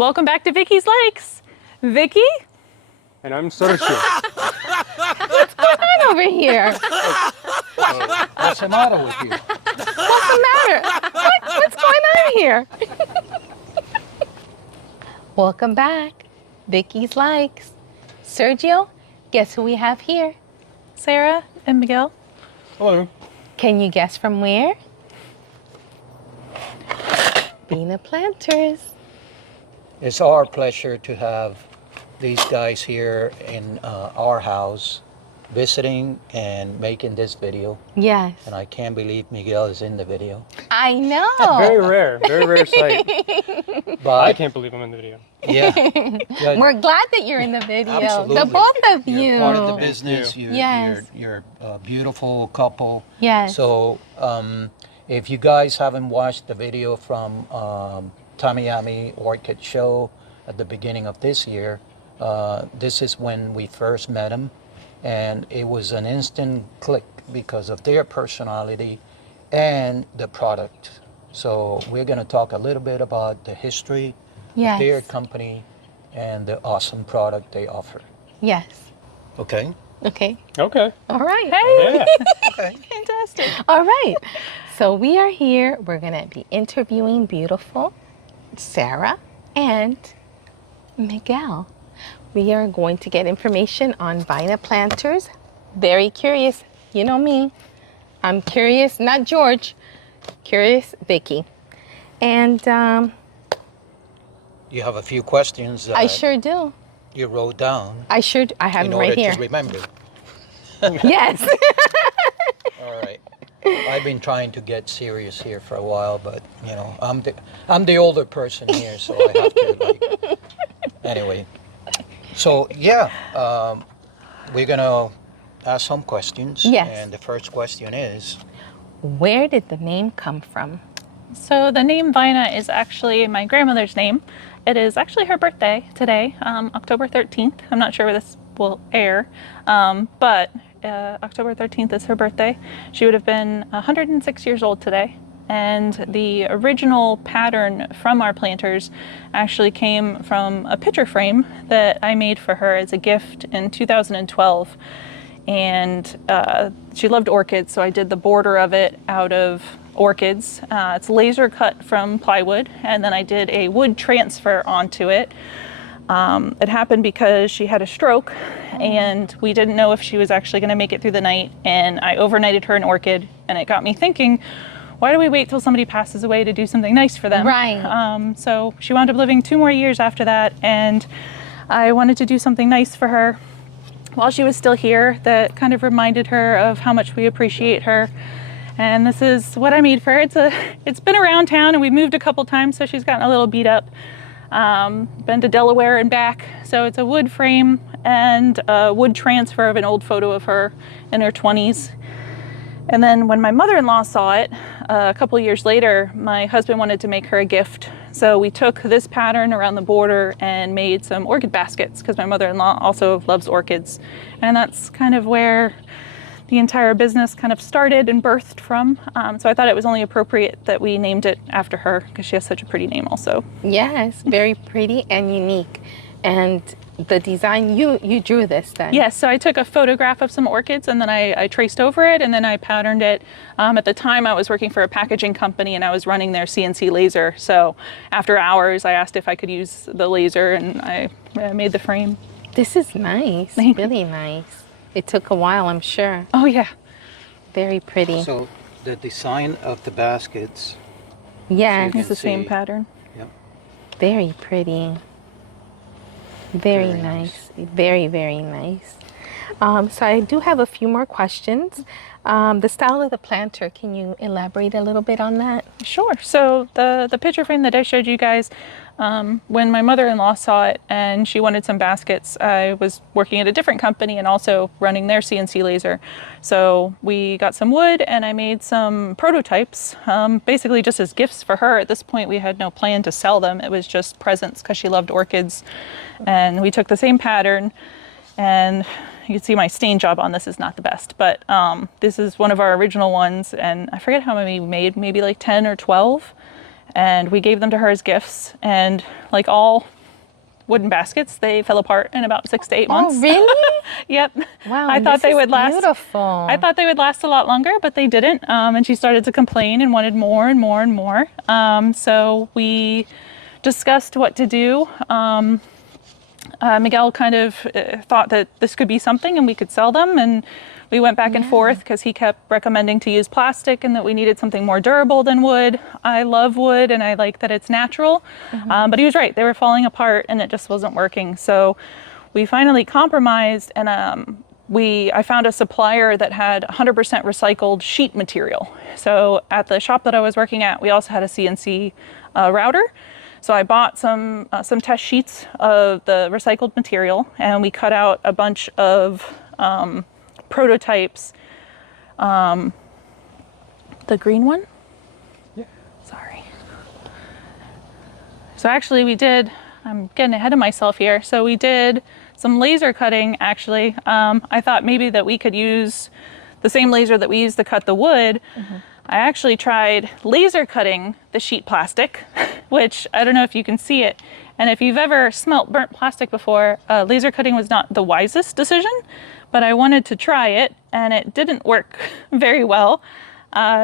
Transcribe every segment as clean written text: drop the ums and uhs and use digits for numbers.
Welcome back to Vicky's Lakes. Vicky? And I'm Sergio. What's going on over here? What's the matter with you? What's the matter? What's going on here? Welcome back. Vicky's Likes. Sergio, guess who we have here? Sarah and Miguel. Hello. Can you guess from where? Vina Planters. It's our pleasure to have these guys here in our house visiting and making this video. Yes. And I can't believe Miguel is in the video. I know. Very rare sight. But I can't believe I'm in the video. yeah, We're glad that you're in the video. Absolutely. The both of you. You're part of the business. Yes. You're a beautiful couple. Yes. So if you guys haven't watched the video from Tamiami Orchid Show at the beginning of this year, this is when we first met them, and it was an instant click because of their personality and the product. So we're going to talk a little bit about the history Yes. of their company and the awesome product they offer. Yes. Okay? Okay. Okay. All right. Hey, Yeah. Okay. fantastic. All right. So we are here. We're going to be interviewing beautiful Sarah and Miguel. We are going to get information on Vina Planters. Very curious. You know me. I'm curious, not George. Curious Vicky. And You have a few questions that I sure do. you wrote down I have in them order right here. to remember. Yes. All right. I've been trying to get serious here for a while, but you know, I'm the older person here, so I have to like. Anyway, so yeah, we're gonna ask some questions. Yes. And the first question is, Where did the name come from? So the name Vina is actually my grandmother's name. It is actually her birthday today, October 13th. I'm not sure where this will air, but October 13th is her birthday. She would have been 106 years old today. And the original pattern from our planters actually came from a picture frame that I made for her as a gift in 2012. And she loved orchids, so I did the border of it out of orchids. It's laser cut from plywood, and then I did a wood transfer onto it. It happened because she had a stroke, and we didn't know if she was actually going to make it through the night, and I overnighted her an orchid, and it got me thinking, why do we wait till somebody passes away to do something nice for them? Right. So she wound up living 2 more years after that, and I wanted to do something nice for her while she was still here that kind of reminded her of how much we appreciate her. And this is what I made for her. It's been around town, and we've moved a couple times, so she's gotten a little beat up. Been to Delaware and back. So it's a wood frame and a wood transfer of an old photo of her in her 20s. And then when my mother-in-law saw it, a couple of years later, my husband wanted to make her a gift. So we took this pattern around the border and made some orchid baskets, because my mother-in-law also loves orchids. And that's kind of where the entire business kind of started and birthed from. So I thought it was only appropriate that we named it after her, because she has such a pretty name also. Yes, very pretty and unique. And the design, you drew this then? Yes, so I took a photograph of some orchids, and then I traced over it, and then I patterned it. At the time I was working for a packaging company, and I was running their CNC laser. So after hours I asked if I could use the laser, and I made the frame. This is nice, really nice. It took a while, I'm sure. Oh yeah. Very pretty. so the design of the baskets. Yes, You It's the can same see. pattern. Yep. very pretty. Very Very nice. Very, very nice. So I do have a few more questions. The style of the planter, can you elaborate a little bit on that? Sure. So the picture frame that I showed you guys, when my mother-in-law saw it and she wanted some baskets, I was working at a different company and also running their CNC laser. So we got some wood and I made some prototypes, basically just as gifts for her. At this point, we had no plan to sell them. It was just presents because she loved orchids. And we took the same pattern, and you can see my stain job on this is not the best, but this is one of our original ones, and I forget how many we made, maybe like 10 or 12. and we gave them to her as gifts. And like all wooden baskets, they fell apart in about 6 to 8 months. Oh, really? Yep. Wow. I thought they would last. Beautiful. I thought they would last a lot longer, but they didn't. And she started to complain and wanted more and more and more. So we discussed what to do. Miguel kind of thought that this could be something and we could sell them, and we went back and forth because he kept recommending to use plastic and that we needed something more durable than wood. I love wood and I like that it's natural, but he was right. They were falling apart and it just wasn't working. So we finally compromised, and I found a supplier that had 100% recycled sheet material. So at the shop that I was working at, we also had a CNC router. So I bought some test sheets of the recycled material, and we cut out a bunch of prototypes. The green one? Yeah. Sorry. So actually I'm getting ahead of myself here. So we did some laser cutting actually. I thought maybe that we could use the same laser that we used to cut the wood. I actually tried laser cutting the sheet plastic, which I don't know if you can see it. And if you've ever smelt burnt plastic before, laser cutting was not the wisest decision, but I wanted to try it and it didn't work very well.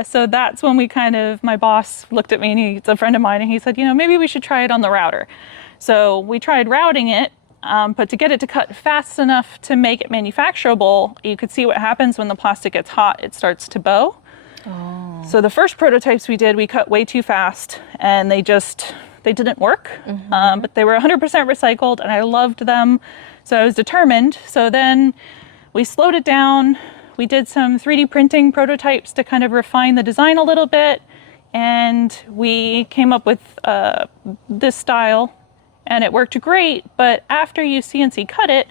So that's when my boss looked at me, and he's a friend of mine, and he said, maybe we should try it on the router. So we tried routing it, but to get it to cut fast enough to make it manufacturable, you could see what happens when the plastic gets hot, it starts to bow. So the first prototypes we did, we cut way too fast, and they didn't work, but they were 100% recycled and I loved them. So I was determined. So then we slowed it down. We did some 3D printing prototypes to kind of refine the design a little bit. And we came up with this style, and it worked great. But after you CNC cut it,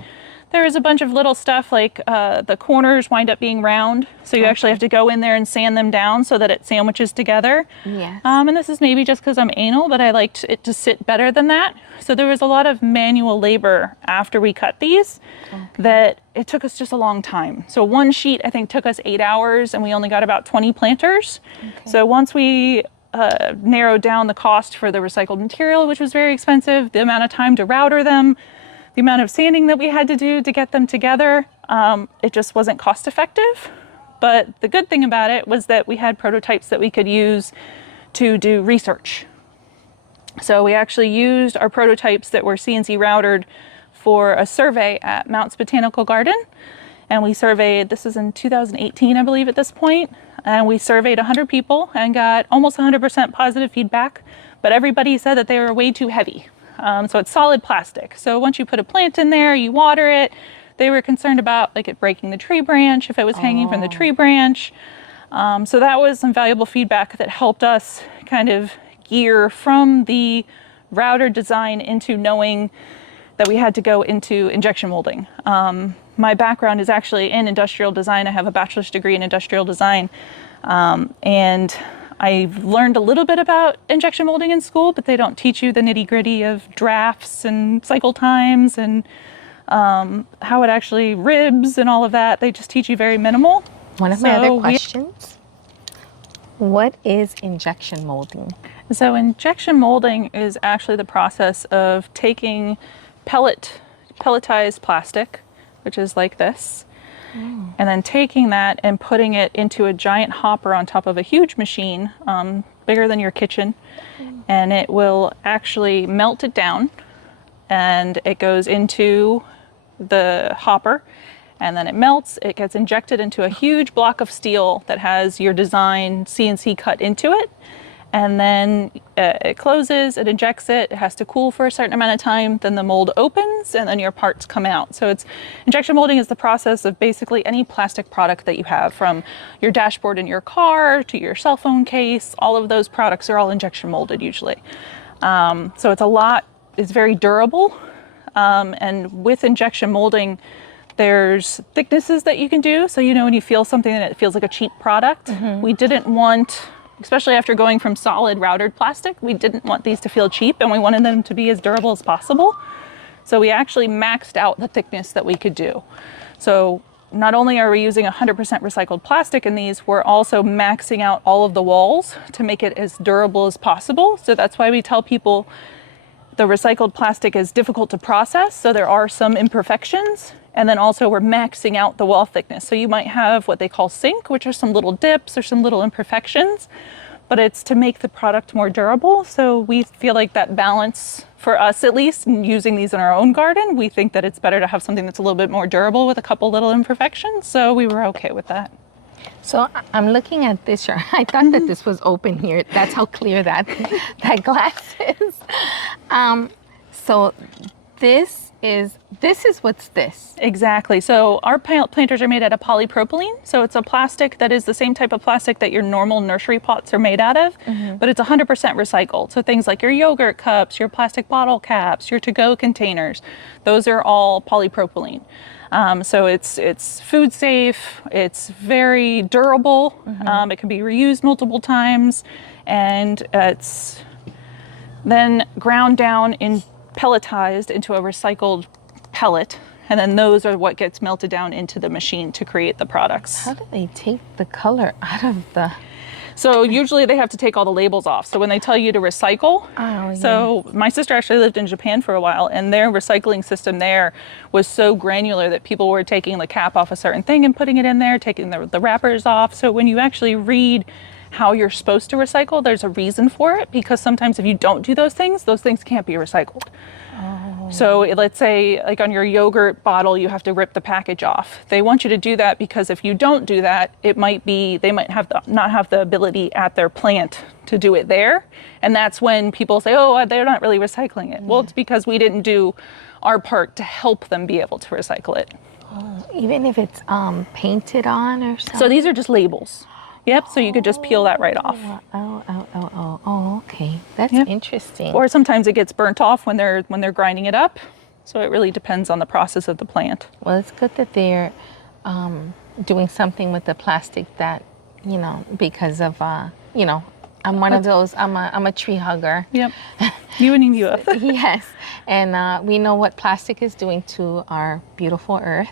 there is a bunch of little stuff like the corners wind up being round. So you actually have to go in there and sand them down so that it sandwiches together. Yes. And this is maybe just because I'm anal, but I liked it to sit better than that. So there was a lot of manual labor after we cut these that it took us just a long time. So one sheet I think took us 8 hours, and we only got about 20 planters. So once we narrowed down the cost for the recycled material, which was very expensive, the amount of time to router them, the amount of sanding that we had to do to get them together, it just wasn't cost effective. But the good thing about it was that we had prototypes that we could use to do research. So we actually used our prototypes that were CNC routed for a survey at Mount's Botanical Garden. And we surveyed, this is in 2018, I believe at this point, and we surveyed 100 people and got almost 100% positive feedback, but everybody said that they were way too heavy. So it's solid plastic. So once you put a plant in there, you water it. They were concerned about like it breaking the tree branch if it was hanging from the tree branch. So that was some valuable feedback that helped us kind of gear from the router design into knowing that we had to go into injection molding. My background is actually in industrial design. I have a bachelor's degree in industrial design, and I've learned a little bit about injection molding in school, but they don't teach you the nitty-gritty of drafts and cycle times and how it actually ribs and all of that. They just teach you very minimal. One of my other questions, what is injection molding? So injection molding is actually the process of taking pelletized plastic, which is like this, and then taking that and putting it into a giant hopper on top of a huge machine, bigger than your kitchen, and it will actually melt it down, and it goes into the hopper, and then it melts, it gets injected into a huge block of steel that has your design CNC cut into it, and then it closes, it injects it, it has to cool for a certain amount of time, then the mold opens and then your parts come out. So injection molding is the process of basically any plastic product that you have, from your dashboard in your car to your cell phone case. All of those products are all injection molded usually. So it's very durable. And with injection molding, there's thicknesses that you can do. So when you feel something and it feels like a cheap product, we didn't want, especially after going from solid routed plastic, we didn't want these to feel cheap, and we wanted them to be as durable as possible. So we actually maxed out the thickness that we could do. So not only are we using 100% recycled plastic in these, we're also maxing out all of the walls to make it as durable as possible. So that's why we tell people the recycled plastic is difficult to process, so there are some imperfections. And then also we're maxing out the wall thickness. So you might have what they call sink, which are some little dips or some little imperfections, but it's to make the product more durable. So we feel like that balance, for us at least, in using these in our own garden, we think that it's better to have something that's a little bit more durable with a couple little imperfections. So we were okay with that. So I'm looking at this jar. I thought that this was open here. That's how clear that glass is. So this is what's this? Exactly. So our planters are made out of polypropylene. So it's a plastic that is the same type of plastic that your normal nursery pots are made out of, but it's 100% recycled. So things like your yogurt cups, your plastic bottle caps, your to-go containers, those are all polypropylene. So it's food safe, it's very durable, it can be reused multiple times, and it's then ground down in pelletized into a recycled pellet, and then those are what gets melted down into the machine to create the products. How do they take the color out of the... So usually they have to take all the labels off. So when they tell you to recycle, so my sister actually lived in Japan for a while, and their recycling system there was so granular that people were taking the cap off a certain thing and putting it in there, taking the wrappers off. So when you actually read how you're supposed to recycle, there's a reason for it, because sometimes if you don't do those things can't be recycled. So let's say like on your yogurt bottle, you have to rip the package off. They want you to do that because if you don't do that, they might not have the ability at their plant to do it there. And that's when people say, oh, they're not really recycling it. Well, it's because we didn't do our part to help them be able to recycle it. Even if it's painted on or something? So these are just labels. Yep, so you could just peel that right off. Oh, okay. That's interesting. Or sometimes it gets burnt off when they're grinding it up. So it really depends on the process of the plant. Well, it's good that they're doing something with the plastic that, because of, I'm one of those, I'm a tree hugger. Yep, you and you. Yes, and we know what plastic is doing to our beautiful earth.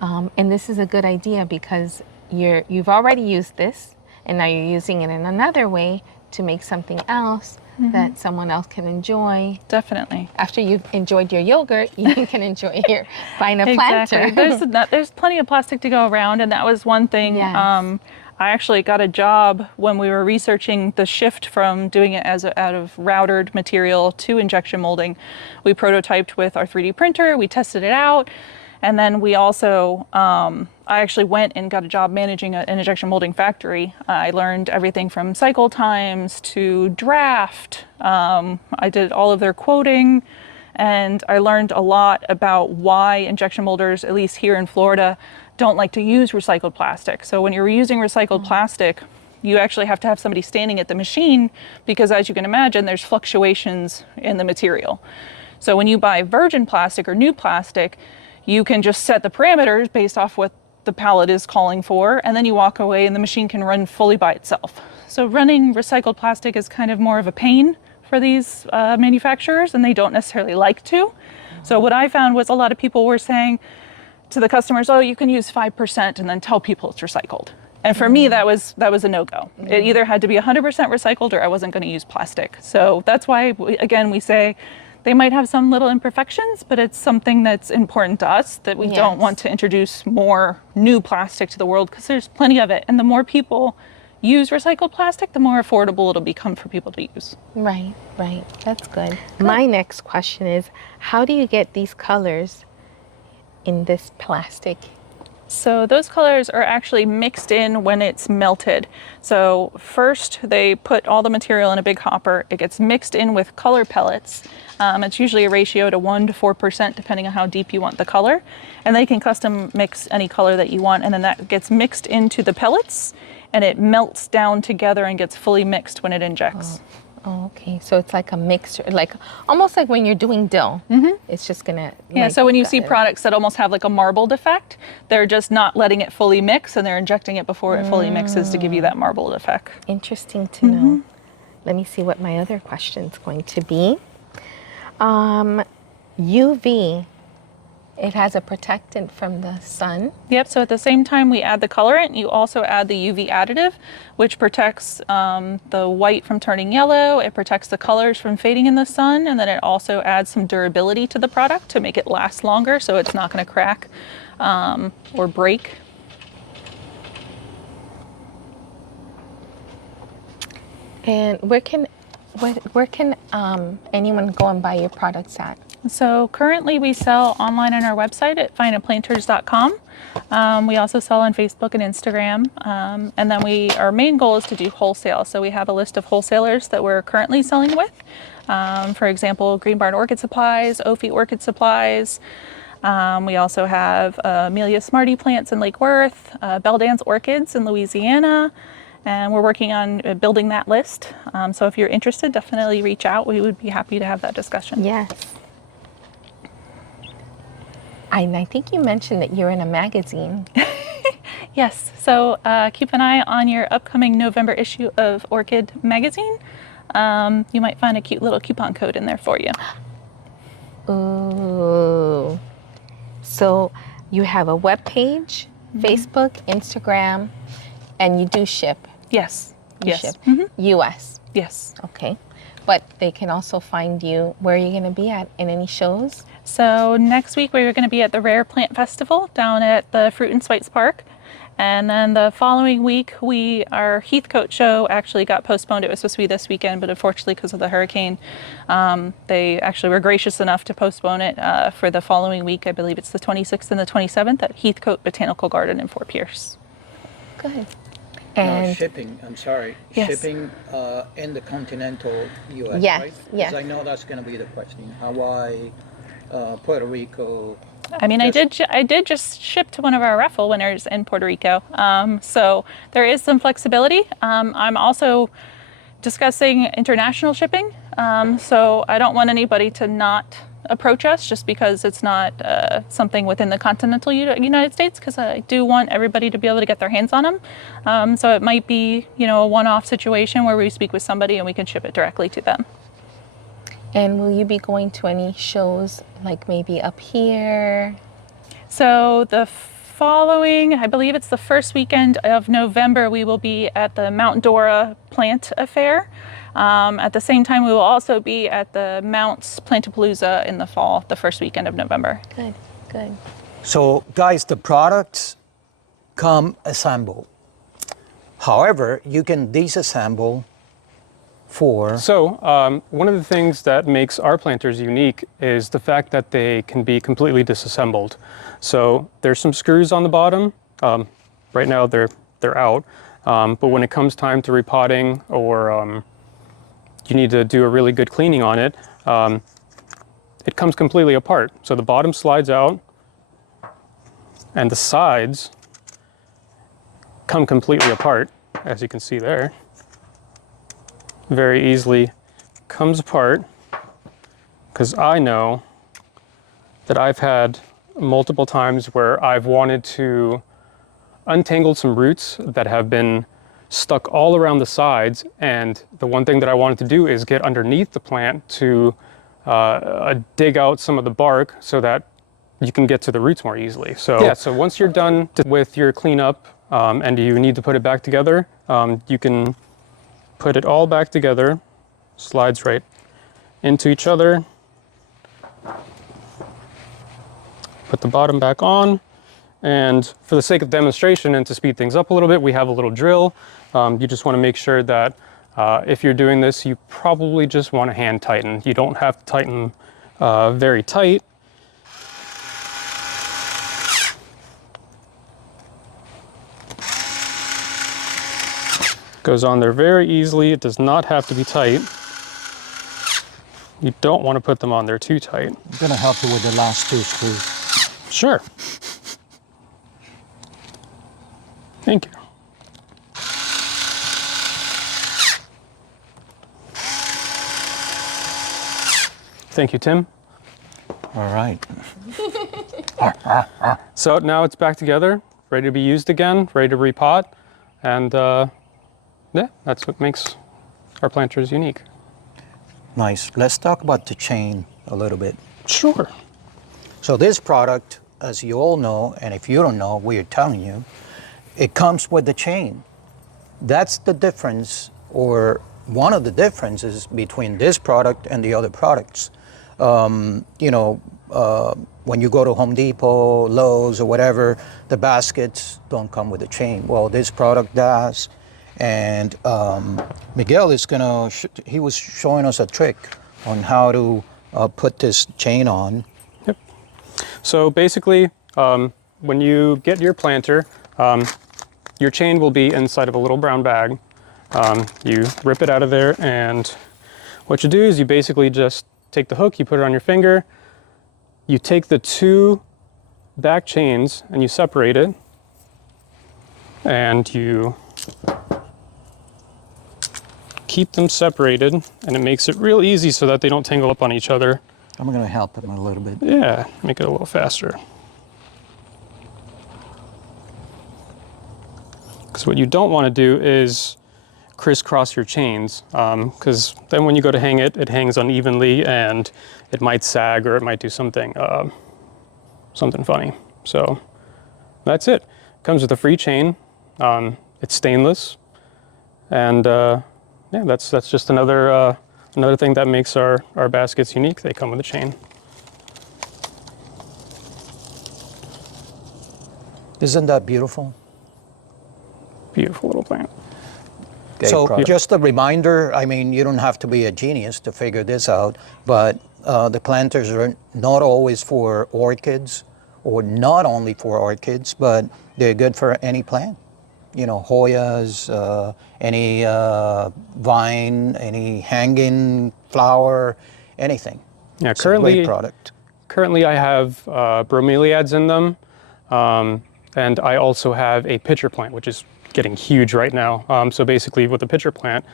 And this is a good idea because you've already used this, and now you're using it in another way to make something else that someone else can enjoy. Definitely. After you've enjoyed your yogurt, you can enjoy your Vina Planter. Exactly. There's plenty of plastic to go around, and that was one thing. Yes. I actually got a job when we were researching the shift from doing it out of routed material to injection molding. We prototyped with our 3D printer, we tested it out, and then we also, I actually went and got a job managing an injection molding factory. I learned everything from cycle times to draft. I did all of their quoting, and I learned a lot about why injection molders, at least here in Florida, don't like to use recycled plastic. So when you're using recycled plastic, you actually have to have somebody standing at the machine because, as you can imagine, there's fluctuations in the material. So when you buy virgin plastic or new plastic, you can just set the parameters based off what the pallet is calling for, and then you walk away and the machine can run fully by itself. So running recycled plastic is kind of more of a pain for these manufacturers, and they don't necessarily like to. So what I found was a lot of people were saying to the customers, oh, you can use 5% and then tell people it's recycled. And for me, that was a no-go. It either had to be 100% recycled or I wasn't going to use plastic. So that's why, we say they might have some little imperfections, but it's something that's important to us, that we don't want to introduce more new plastic to the world because there's plenty of it. And the more people use recycled plastic, the more affordable it'll become for people to use. Right. That's good. My next question is, how do you get these colors in this plastic? So those colors are actually mixed in when it's melted. So first they put all the material in a big hopper. It gets mixed in with color pellets. It's usually a ratio to 1 to 4% depending on how deep you want the color. And they can custom mix any color that you want, and then that gets mixed into the pellets and it melts down together and gets fully mixed when it injects. Oh, okay. So it's like a mixture, like almost like when you're doing dough. It's just gonna. Yeah. So when you see products that almost have like a marbled effect, they're just not letting it fully mix, and they're injecting it before it fully mixes to give you that marbled effect. Interesting to know. Let me see what my other question's going to be. UV It has a protectant from the sun. Yep, so at the same time we add the colorant, you also add the UV additive, which protects the white from turning yellow, it protects the colors from fading in the sun, and then it also adds some durability to the product to make it last longer so it's not going to crack or break. And where can anyone go and buy your products at? So currently we sell online on our website at vinaplanters.com. We also sell on Facebook and Instagram. And then our main goal is to do wholesale. So we have a list of wholesalers that we're currently selling with. For example, Green Barn Orchid Supplies, Ophi Orchid Supplies. We also have Amelia Smarty Plants in Lake Worth, Belle Dance Orchids in Louisiana. And we're working on building that list. So if you're interested, definitely reach out. We would be happy to have that discussion. Yes. And I think you mentioned that you're in a magazine. Yes, so keep an eye on your upcoming November issue of Orchid Magazine. You might find a cute little coupon code in there for you. Ooh. So you have a web page, Facebook, Instagram, and you do ship. Yes. You Yes. ship. Mhm. US. Yes. Okay. But they can also find you. Where are you going to be at? In any shows? So next week we're going to be at the Rare Plant Festival down at the Fruit and Spice Park. And then the following week, our Heathcote show actually got postponed. It was supposed to be this weekend, but unfortunately because of the hurricane, they actually were gracious enough to postpone it for the following week. I believe it's the 26th and the 27th at Heathcote Botanical Garden in Fort Pierce. Good. No, And shipping, I'm sorry, Yes. shipping in the continental US, Yes, right? yes. 'Cause I know that's going to be the question. Hawaii, Puerto Rico. I mean, I did just ship to one of our raffle winners in Puerto Rico. So there is some flexibility. I'm also discussing international shipping. So I don't want anybody to not approach us just because it's not something within the continental United States, because I do want everybody to be able to get their hands on them. So it might be, a one-off situation where we speak with somebody and we can ship it directly to them. And will you be going to any shows, like maybe up here? So the following, I believe it's the first weekend of November, we will be at the Mount Dora Plant Affair. At the same time, we will also be at the Mounts Plantapalooza in the fall, the first weekend of November. Good, good. So guys, the products come assembled. However, you can disassemble for... So one of the things that makes our planters unique is the fact that they can be completely disassembled. So there's some screws on the bottom. Right now they're out. But when it comes time to repotting or you need to do a really good cleaning on it, it comes completely apart. So the bottom slides out and the sides come completely apart, as you can see there. Very easily comes apart, because I know that I've had multiple times where I've wanted to untangle some roots that have been stuck all around the sides, and the one thing that I wanted to do is get underneath the plant to dig out some of the bark so that you can get to the roots more easily. So yeah, so once you're done with your cleanup and you need to put it back together, you can put it all back together, slides right into each other, put the bottom back on, and for the sake of demonstration and to speed things up a little bit, we have a little drill. You just want to make sure that if you're doing this, you probably just want to hand tighten. You don't have to tighten very tight. Goes on there very easily. It does not have to be tight. You don't want to put them on there too tight. I'm gonna help you with the last two screws. Sure. Thank you. Thank you, Tim. All right. So now it's back together, ready to be used again, ready to repot, and yeah, that's what makes our planters unique. Nice. Let's talk about the chain a little bit. Sure. So this product, as you all know, and if you don't know, we are telling you, it comes with the chain. That's the difference, or one of the differences between this product and the other products. You know, when you go to Home Depot, Lowe's, or whatever, the baskets don't come with a chain. Well, this product does. And Miguel is gonna, he was showing us a trick on how to put this chain on. Yep. So basically, when you get your planter, your chain will be inside of a little brown bag. You rip it out of there, and what you do is you basically just take the hook, you put it on your finger, you take the two back chains and you separate it, and you keep them separated, and it makes it real easy so that they don't tangle up on each other. I'm gonna help him a little bit. Yeah, make it a little faster. Because what you don't want to do is crisscross your chains, because then when you go to hang it, it hangs unevenly and it might sag or it might do something funny. So that's it. Comes with a free chain. It's stainless, and yeah, that's just another thing that makes our baskets unique. They come with a chain. Isn't that beautiful? Beautiful little plant. So product. just a reminder, I mean, you don't have to be a genius to figure this out, but the planters are not always for orchids, or not only for orchids, but they're good for any plant. You know, Hoyas, any vine, any hanging flower, anything. Yeah, It's a great currently product. I have bromeliads in them, and I also have a pitcher plant, which is getting huge right now. So basically with the pitcher plant,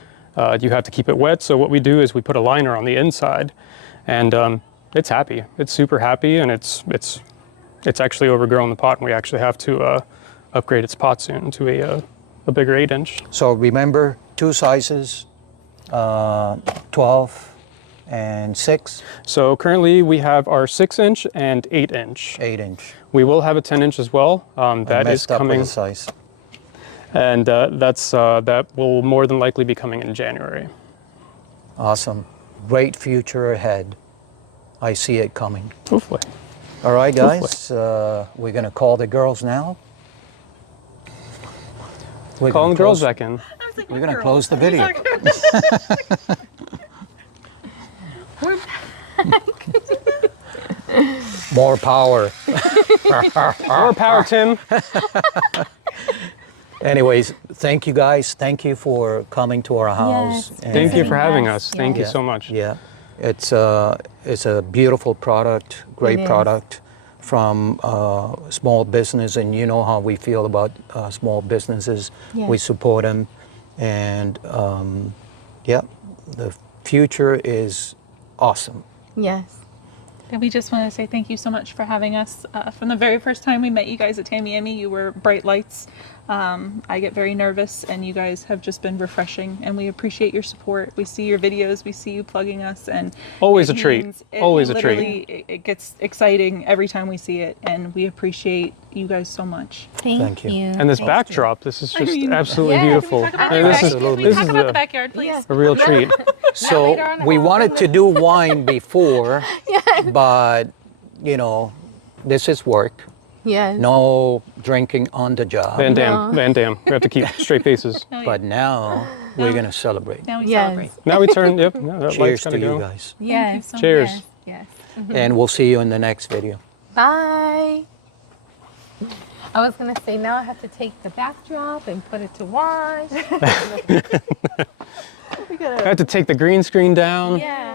you have to keep it wet. So what we do is we put a liner on the inside, and it's happy. It's super happy, and it's actually overgrown the pot, and we actually have to upgrade its pot soon to a bigger 8-inch. So remember, two sizes, 12 and 6, So currently we have our 6-inch and 8-inch. 8-inch. We will have a 10-inch as well. That is Messed up with coming, the size. and that will more than likely be coming in January. Awesome. Great future ahead. I see it coming. Hopefully. All right, guys, we're going to call the girls now. We're Calling gonna the girls close- back in. We're going to close the video. More power. More power, Tim. Anyways, thank you guys. Thank you for coming to our house. Yes. And- Thank you for having Yes, us. Thank you Yeah, so much. Yeah, it's a beautiful product, great It is. product from small business, and you know how we feel about small businesses. Yes. We support them, and yeah, the future is awesome. Yes. And we just want to say thank you so much for having us. From the very first time we met you guys at Tamiami, you were bright lights. I get very nervous, and you guys have just been refreshing, and we appreciate your support. We see your videos, we see you plugging us, and Always it a treat. means- Always a treat. literally, it gets exciting every time we see it, and we appreciate you guys so much. Thank you. you. And this Thank backdrop, this is just mean, absolutely yeah, beautiful. Talk about And the this back- is can we this talk is about the a, backyard, please? Yeah. a real treat. So later on we we'll wanted open to do wine before, but you know, this is work. Yes. No drinking on the job. Van Damme, No. Van Damme. We have to keep straight faces. Oh, yeah. But now we're gonna celebrate. Now we Yes. celebrate. Now we turn, yep, yeah, that light's Cheers gotta to you go. guys, Yes. so much. Cheers. Yes. and we'll see you in the next video. Bye. I was gonna say now I have to take the backdrop and put it to wash. I had to take the green screen down. Yeah.